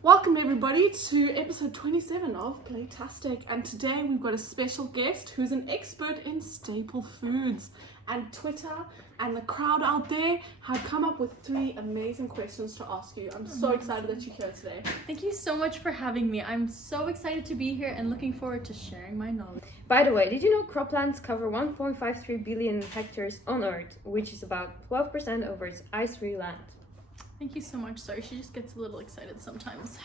Welcome everybody to episode 27 of Playtastic, and today we've got a special guest who's an expert in staple foods, and Twitter and the crowd out there have come up with 3 amazing questions to ask you. I'm so excited that you're here today. Thank you so much for having me. I'm so excited to be here and looking forward to sharing my knowledge. By the way, did you know croplands cover 1.53 billion hectares on Earth, which is about 12% over its ice-free land? Thank you so much. Sorry, she just gets a little excited sometimes.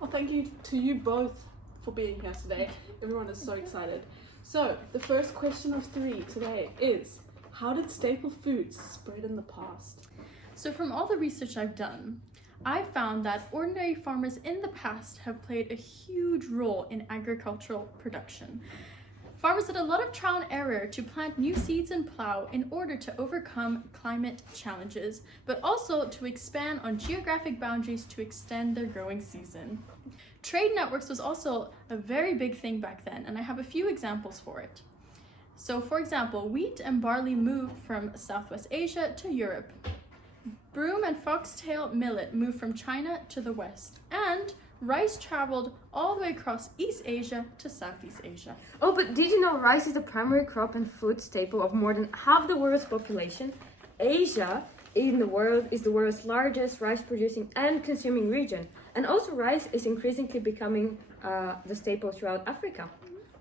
Well, thank you to you both for being here today. Everyone is so excited. So, the first question of 3 today is, how did staple foods spread in the past? So from all the research I've done, I found that ordinary farmers in the past have played a huge role in agricultural production. Farmers did a lot of trial and error to plant new seeds and plow in order to overcome climate challenges, but also to expand on geographic boundaries to extend their growing season. Trade networks was also a very big thing back then, and I have a few examples for it. So for example, wheat and barley moved from Southwest Asia to Europe. Broom and foxtail millet moved from China to the West, and rice traveled all the way across East Asia to Southeast Asia. Oh, but did you know rice is the primary crop and food staple of more than half the world's population? Asia in the world is the world's largest rice producing and consuming region. And also rice is increasingly becoming the staple throughout Africa.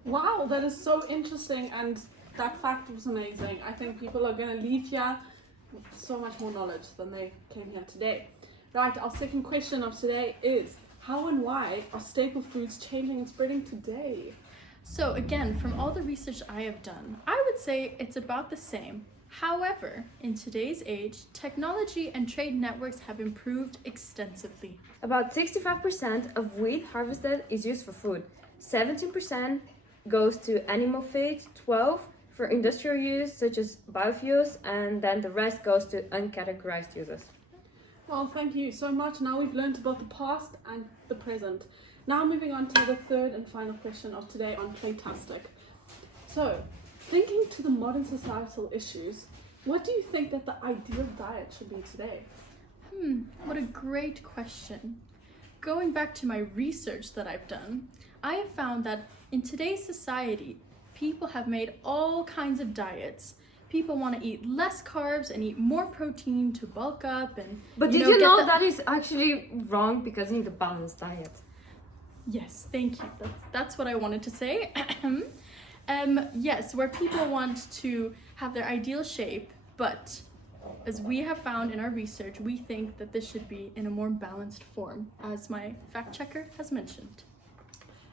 Wow, that is so interesting, and that fact was amazing. I think people are going to leave here with so much more knowledge than they came here today. Right, our second question of today is, how and why are staple foods changing and spreading today? So again, from all the research I have done, I would say it's about the same. However, in today's age, technology and trade networks have improved extensively. About 65% of wheat harvested is used for food. 17% goes to animal feed, 12% for industrial use such as biofuels, and then the rest goes to uncategorized uses. Well, thank you so much. Now we've learned about the past and the present. Now moving on to the third and final question of today on Playtastic. So, thinking to the modern societal issues, what do you think that the ideal diet should be today? What a great question. Going back to my research that I've done, I have found that in today's society, people have made all kinds of diets. People want to eat less carbs and eat more protein to bulk up and But did you know that is actually wrong because you need a balanced diet? Yes, thank you. That's what I wanted to say. Yes, where people want to have their ideal shape, but as we have found in our research, we think that this should be in a more balanced form, as my fact checker has mentioned.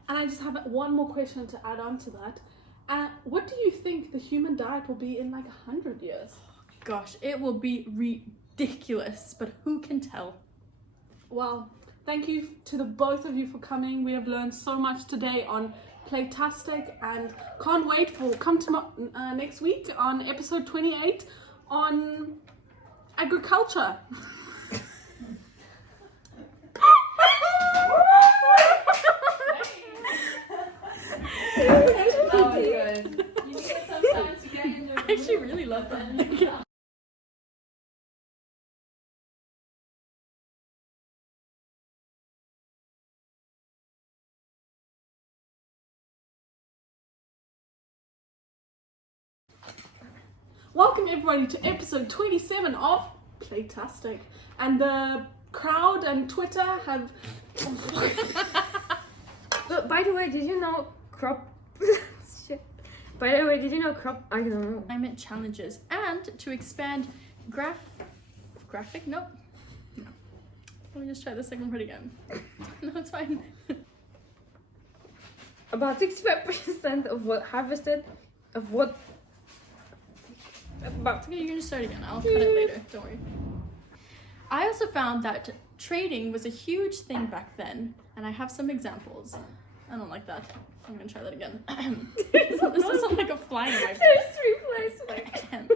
And I just have one more question to add on to that. What do you think the human diet will be in like 100 years? Gosh, it will be ridiculous, but who can tell? Well, thank you to the both of you for coming. We have learned so much today on Playtastic, and can't wait for come to next week on episode 28 on agriculture. That was good. You need it sometimes to get in there. I actually really love that. Welcome everybody to episode 27 of Playtastic, and the crowd and Twitter have. But by the way, did you know Shit. By the way, did you know I don't know. Climate challenges and to expand graphic? Nope. No. Let me just try the second part again. No, it's fine. About 65% of what harvested of what. Okay, you can just start again. I'll cut it later. Don't worry. I also found that trading was a huge thing back then, and I have some examples. I don't like that. I'm gonna try that again. This doesn't sound like a fly in my face. There's 3 flies. Again.